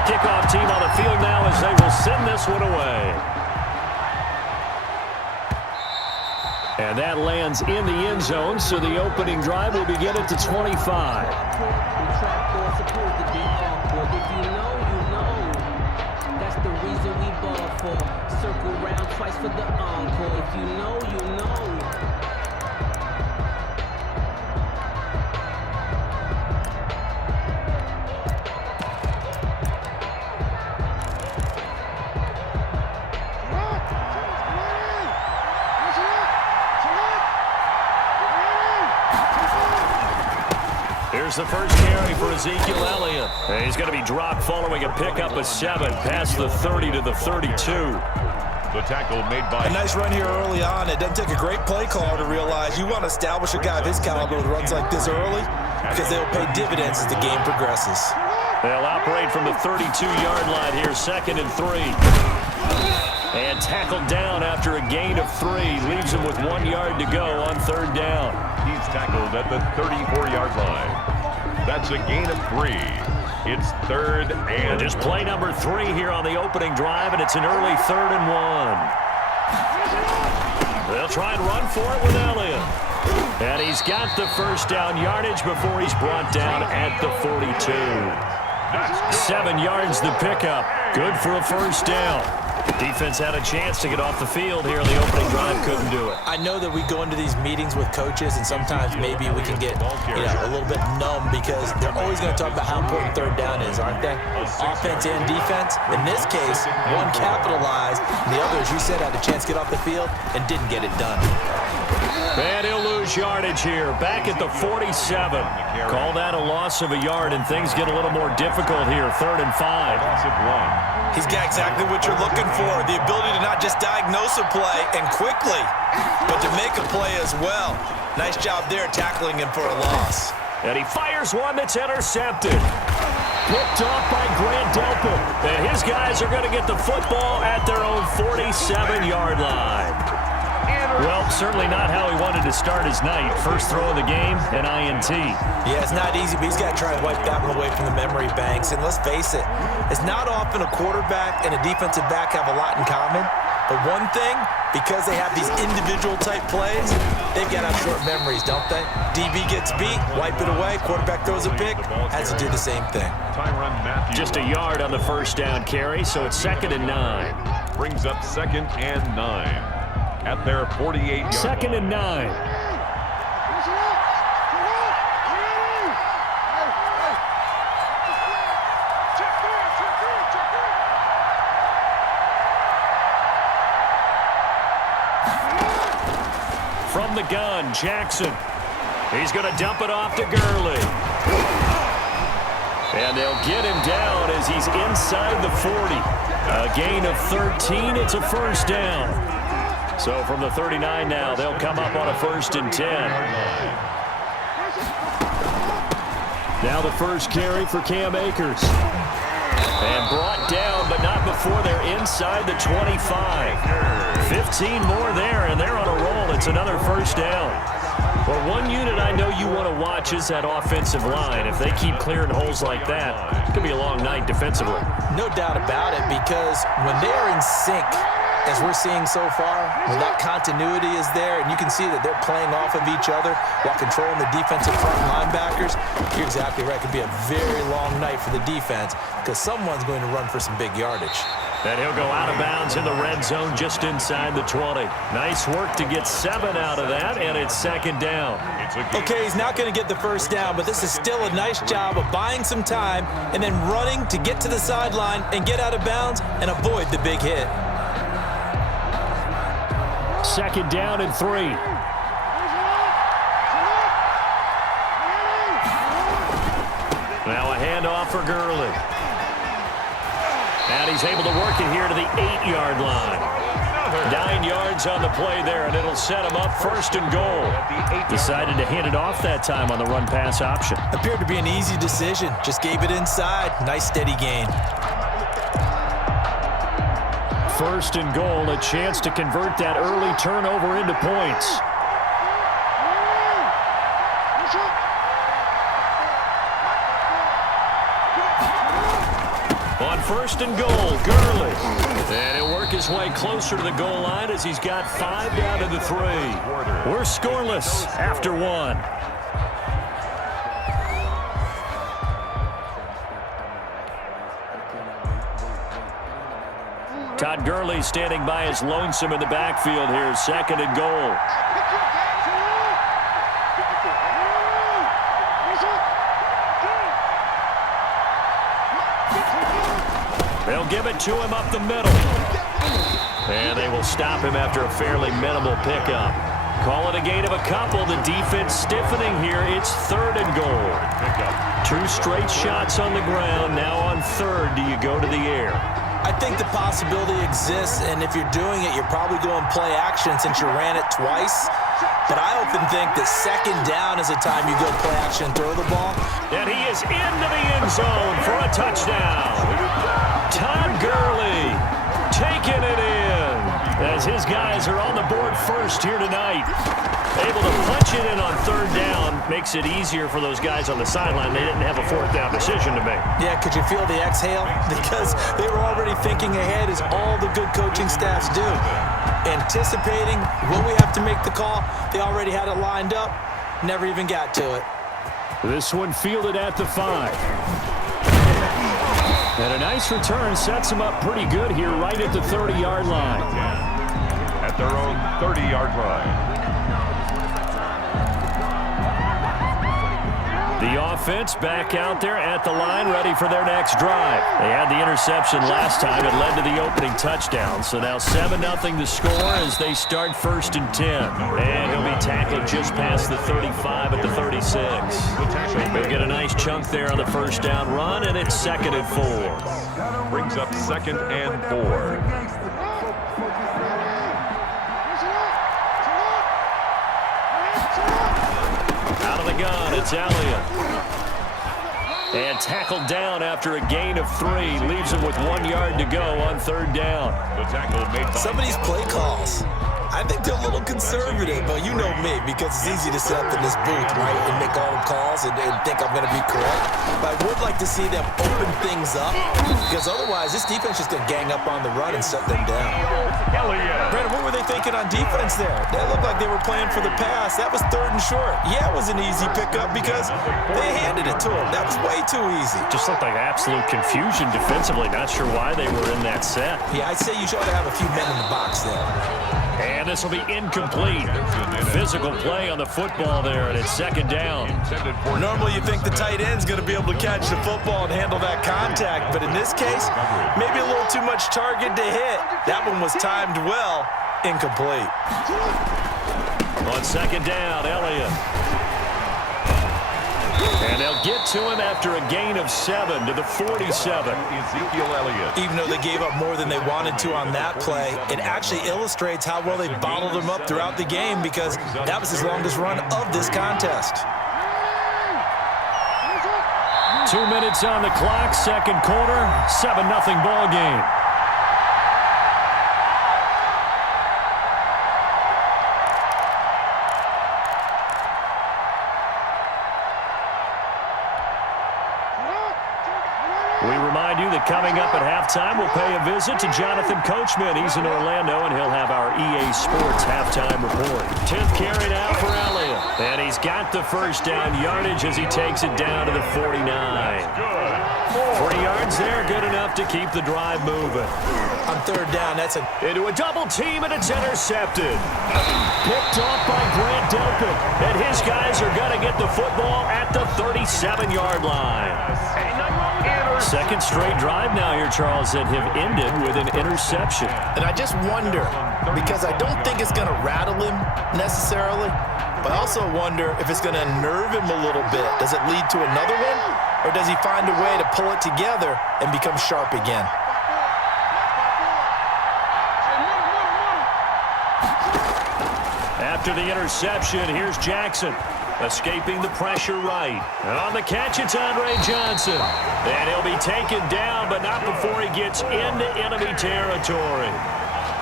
The kickoff team on the field now as they will send this one away. And that lands in the end zone, so the opening drive will begin at the 25. That's the reason we ball for. Circle round twice for the encore. If you know, you know. Here's the first carry for Ezekiel Elliott. And he's going to be dropped following a pickup of 7 past the 30 to the 32. The tackle made by... A nice run here early on. It doesn't take a great play caller to realize you want to establish a guy of his caliber with runs like this early because they'll pay dividends as the game progresses. They'll operate from the 32-yard line here, 2nd and 3. And tackled down after a gain of 3. Leaves him with 1 yard to go on 3rd down. He's tackled at the 34-yard line. That's a gain of 3. It's 3rd and... Just play number 3 here on the opening drive, and it's an early 3rd and 1. They'll try and run for it with Elliott. And he's got the first down yardage before he's brought down at the 42. 7 yards the pickup. Good for a first down. Defense had a chance to get off the field here in the opening drive, couldn't do it. I know that we go into these meetings with coaches, and sometimes maybe we can get a little bit numb because they're always going to talk about how important 3rd down is, aren't they? Offense and defense. In this case, one capitalized, and the other, as you said, had a chance to get off the field and didn't get it done. And he'll lose yardage here, back at the 47. Call that a loss of a yard, and things get a little more difficult here, 3rd and 5. Loss of 1. He's got exactly what you're looking for, the ability to not just diagnose a play and quickly, but to make a play as well. Nice job there tackling him for a loss. And he fires one that's intercepted. Picked off by Grant Delpit. And his guys are going to get the football at their own 47-yard line. Well, certainly not how he wanted to start his night. First throw of the game, an INT. Yeah, it's not easy, but he's got to try and wipe that one away from the memory banks. And let's face it, it's not often a quarterback and a defensive back have a lot in common. But one thing, because they have these individual type plays, they've got to have short memories, don't they? DB gets beat, wipe it away, quarterback throws a pick, has to do the same thing. Just a yard on the first down carry, so it's 2nd and 9. Brings up 2nd and 9. At their 48-yard 2nd and 9. From the gun, Jackson. He's going to dump it off to Gurley. And they'll get him down as he's inside the 40. A gain of 13. It's a first down. So from the 39 now, they'll come up on a 1st and 10. Now the first carry for Cam Akers. And brought down, but not before they're inside the 25. 15 more there, and they're on a roll. It's another first down. Well, one unit I know you want to watch is that offensive line. If they keep clearing holes like that, it could be a long night defensively. No doubt about it, because when they're in sync, as we're seeing so far, when that continuity is there, and you can see that they're playing off of each other while controlling the defensive front linebackers, you're exactly right. It could be a very long night for the defense because someone's going to run for some big yardage. And he'll go out of bounds in the red zone just inside the 20. Nice work to get 7 out of that, and it's 2nd down. Okay, he's not going to get the first down, but this is still a nice job of buying some time and then running to get to the sideline and get out of bounds and avoid the big hit. 2nd down and 3. Now a handoff for Gurley. And he's able to work it here to the 8-yard line. 9 yards on the play there, and it'll set him up 1st and goal. Decided to hand it off that time on the run-pass option. Appeared to be an easy decision. Just gave it inside. Nice steady gain. 1st and goal, a chance to convert that early turnover into points. On first and goal. Gurley. And he'll work his way closer to the goal line as he's got 5 down to the 3. We're scoreless after 1. Todd Gurley standing by his lonesome in the backfield here. 2nd and goal. They'll give it to him up the middle. And they will stop him after a fairly minimal pickup. Call it a gain of a couple. The defense stiffening here. It's 3rd and goal. 2 straight shots on the ground. Now on 3rd, do you go to the air? I think the possibility exists, and if you're doing it, you're probably going play action since you ran it twice. But I often think that 2nd down is a time you go play action and throw the ball. And he is into the end zone for a touchdown. Todd Gurley taking it in as his guys are on the board first here tonight. Able to punch it in on 3rd down makes it easier for those guys on the sideline. They didn't have a 4th down decision to make. Yeah, could you feel the exhale? Because they were already thinking ahead, as all the good coaching staffs do. Anticipating, will we have to make the call? They already had it lined up. Never even got to it. This one fielded at the 5. And a nice return sets them up pretty good here right at the 30-yard line. At their own 30-yard line. The offense back out there at the line, ready for their next drive. They had the interception last time. It led to the opening touchdown. So now 7-0 the score as they start 1st and 10. And he'll be tackled just past the 35 at the 36. They'll get a nice chunk there on the 1st down run, and it's 2nd and 4. Brings up 2nd and 4. Gun. It's Elliott. And tackled down after a gain of 3. Leaves him with 1 yard to go on 3rd down. The tackle made by some of these play calls, I think they're a little conservative, but you know me, because it's easy to sit up in this booth, right, and make all the calls and think I'm going to be correct. But I would like to see them open things up, because otherwise this defense is going to gang up on the run and shut them down. Brandon, what were they thinking on defense there? That looked like they were playing for the pass. That was 3rd and short. Yeah, it was an easy pickup because they handed it to him. That was way too easy. Just looked like absolute confusion defensively. Not sure why they were in that set. Yeah, I'd say you should have a few men in the box there. And this will be incomplete. Physical play on the football there, and it's 2nd down. Normally you think the tight end's going to be able to catch the football and handle that contact, but in this case, maybe a little too much target to hit. That one was timed well. Incomplete. On 2nd down, Elliott. And they'll get to him after a gain of 7 to the 47. Ezekiel Elliott. Even though they gave up more than they wanted to on that play, it actually illustrates how well they bottled him up throughout the game, because that was his longest run of this contest. 2 minutes on the clock, 2nd quarter, 7-0 ball game. We remind you that coming up at halftime, we'll pay a visit to Jonathan Coachman. He's in Orlando, and he'll have our EA Sports halftime report. 10th carry now for Elliott. And he's got the 1st down yardage as he takes it down to the 49. 40 yards there, good enough to keep the drive moving. On 3rd down, that's into a double team, and it's intercepted. Picked off by Grant Delpit. And his guys are going to get the football at the 37-yard line. 2nd straight drive now here, Charles, that have ended with an interception. And I just wonder, because I don't think it's going to rattle him necessarily, but I also wonder if it's going to nerve him a little bit. Does it lead to another one, or does he find a way to pull it together and become sharp again? After the interception, here's Jackson. Escaping the pressure right. On the catch, it's Andre Johnson. And he'll be taken down, but not before he gets into enemy territory.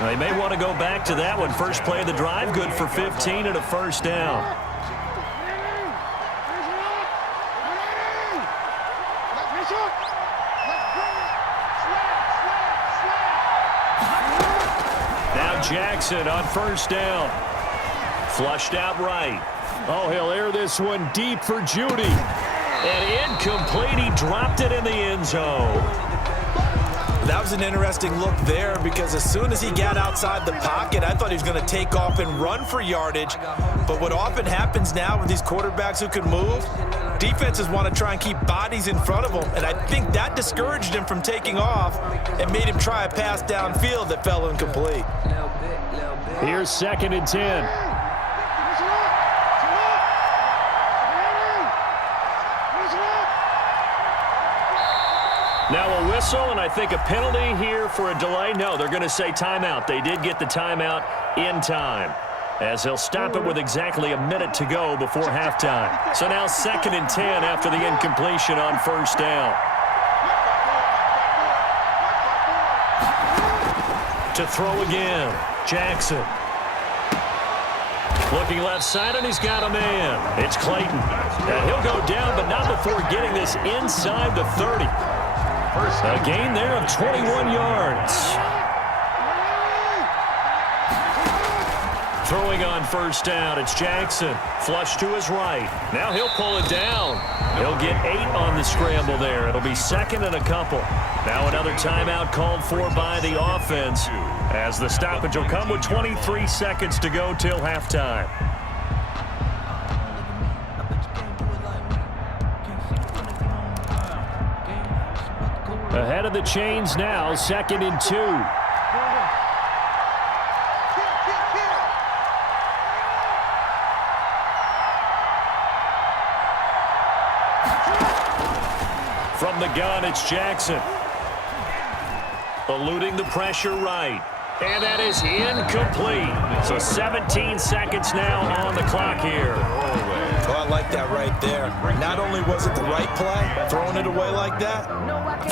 They may want to go back to that one. First play of the drive, good for 15 and a 1st down. Jackson on first down. Flushed out right. Oh, he'll air this one deep for Judy. And incomplete. He dropped it in the end zone. That was an interesting look there because as soon as he got outside the pocket, I thought he was going to take off and run for yardage. But what often happens now with these quarterbacks who can move, defenses want to try and keep bodies in front of them. And I think that discouraged him from taking off and made him try a pass downfield that fell incomplete. Here's 2nd and 10. Now a whistle, and I think a penalty here for a delay. No, they're going to say timeout. They did get the timeout in time, as they'll stop it with exactly a minute to go before halftime. So now 2nd and 10 after the incompletion on first down. To throw again, Jackson. Looking left side, and he's got a man. It's Clayton. And he'll go down, but not before getting this inside the 30. A gain there of 21 yards. Throwing on first down, it's Jackson. Flush to his right. Now he'll pull it down. He'll get 8 on the scramble there. It'll be 2nd and a couple. Now another timeout called for by the offense, as the stoppage will come with 23 seconds to go till halftime. Ahead of the chains now, 2nd and 2. From the gun, it's Jackson. Eluding the pressure right. And that is incomplete. So 17 seconds now on the clock here. Oh, I like that right there. Not only was it the right play, throwing it away like that,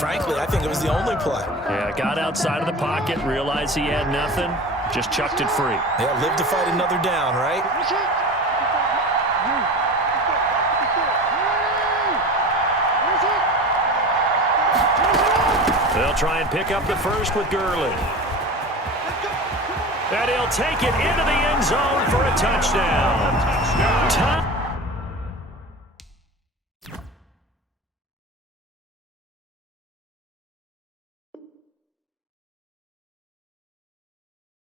frankly, I think it was the only play. Yeah, got outside of the pocket, realized he had nothing, just chucked it free. Yeah, live to fight another down, right? They'll try and pick up the first with Gurley. And he'll take it into the end zone for a touchdown.